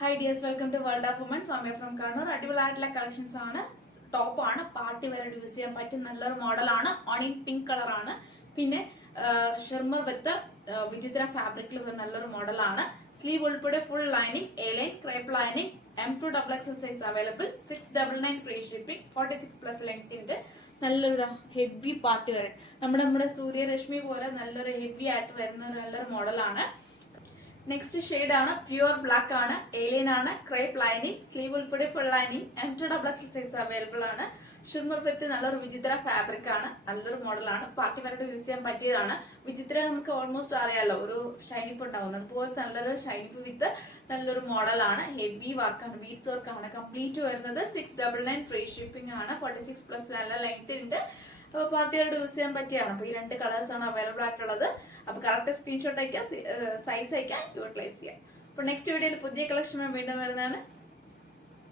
Hi dears, welcome to World of Women. Soumya from Kannur. അടിപൊളിയായിട്ടുള്ള collections ആണ്. Top ആണ്, party wear use ചെയ്യാൻ പറ്റിയ നല്ലൊരു മോഡലാണ്. ഓണിയൻ പിങ്ക് കളർ ആണ്. പിന്നെ ഷെർമർ വിത്ത് വിചിത്ര ഫാബ്രിക്കിൽ നല്ലൊരു മോഡലാണ്. സ്ലീവ് ഉൾപ്പെടെ full lining, A line, crepe lining, M2 XXL size available. 699 free shipping, 46+ length ഉണ്ട്. നല്ലൊരു ഹെവി പാർട്ടി വെയർ, നമ്മുടെ സൂര്യരശ്മി പോലെ നല്ലൊരു ഹെവി ആയിട്ട് വരുന്ന നല്ലൊരു മോഡലാണ്. നെക്സ്റ്റ് ഷെയ്ഡ് ആണ് പ്യുവർ ബ്ലാക്ക് ആണ്, ഏലിയൻ ആണ്, ക്രേപ്പ് ലൈനിങ്, സ്ലീവ് ഉൾപ്പെടെ full lining, M2 XXL size available ആണ്. ഷിർമർ വിത്ത് നല്ലൊരു വിചിത്ര ഫാബ്രിക് ആണ്, നല്ലൊരു മോഡലാണ്. പാർട്ടി വെയറായിട്ട് യൂസ് ചെയ്യാൻ പറ്റിയതാണ്. വിചിത്ര നമുക്ക് ഓൾമോസ്റ്റ് അറിയാലോ, ഒരു ഷൈനിപ്പ് ഉണ്ടാവുന്നത്, അതുപോലെ നല്ലൊരു ഷൈനിപ്പ് വിത്ത് നല്ലൊരു മോഡലാണ്. ഹെവി വർക്കാണ്, ബീഡ്സ് വർക്കാണ് കംപ്ലീറ്റ് വരുന്നത്. 699 ഫ്രീ ഷിപ്പിംഗ് ആണ്, 46+ നല്ല ലെങ്ത് ഉണ്ട്. അപ്പോൾ പാർട്ടിയായിട്ട് യൂസ് ചെയ്യാൻ പറ്റിയാണ്. അപ്പോൾ ഈ രണ്ട് കളേഴ്സ് ആണ് അവൈലബിൾ ആയിട്ടുള്ളത്. അപ്പോൾ കറക്റ്റ് സ്ക്രീൻഷോട്ട് അയക്കുക, സൈസ് അയക്കുക, യൂട്ടിലൈസ് ചെയ്യാം. അപ്പോൾ നെക്സ്റ്റ് വീഡിയോയിൽ പുതിയ കളക്ഷൻ വീണ്ടും വരുന്നതാണ്.